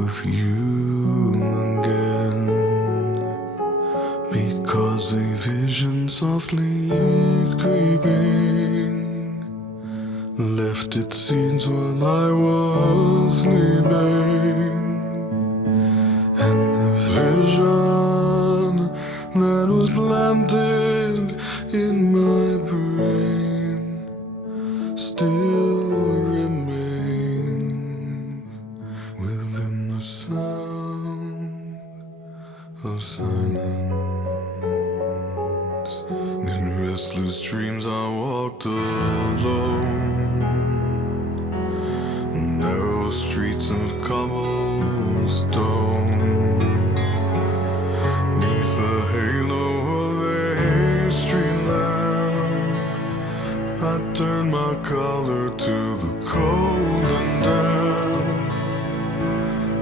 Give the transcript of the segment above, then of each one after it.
with you again, because a vision softly creeping left its seeds while I was sleeping, and the vision that was planted in my brain still remains within the sound of silence. In restless dreams I walked alone, narrow streets of cobblestone, neath the halo of a street lamp. I turned my collar to the cold and damp,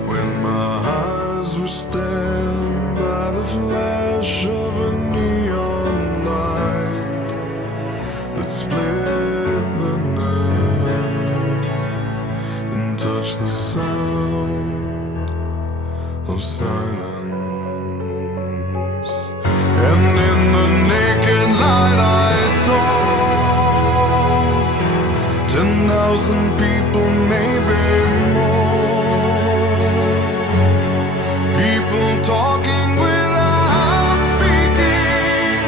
when my eyes were stabbed by the flash of a neon light that split the night and touched the sound of silence. And in the naked light I saw 10,000 people, maybe more. People talking without speaking,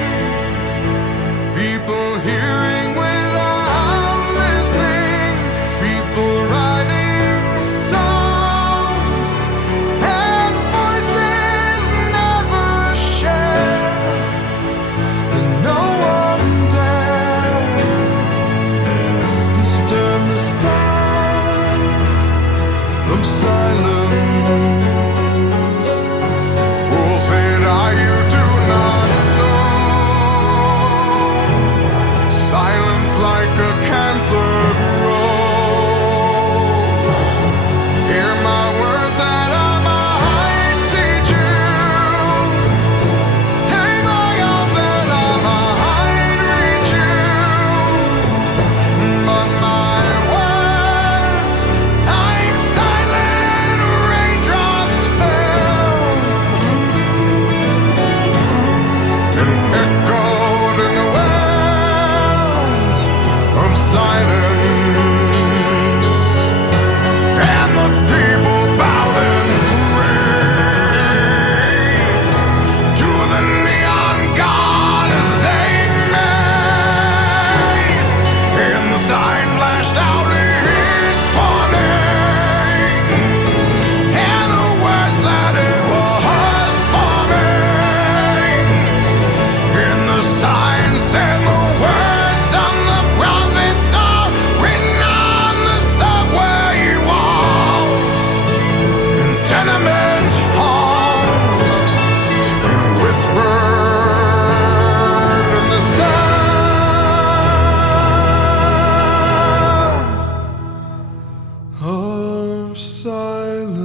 people hearing without listening, people writing songs that voices never share, and no one dared disturb the sound of silence. Fool, said I, you do not know. Silence like a cancer grows. Hear my words that I might teach you. Take my arms that I might reach you. But my words, like silent raindrops, fell and echoed in the wells of silence. And the people bowed and prayed to the neon god they made, and the sign flashed out its warning, and the words that it was forming. And the sign said the words of the prophets are written on the subway walls and tenement halls, and whispered in the sound of silence.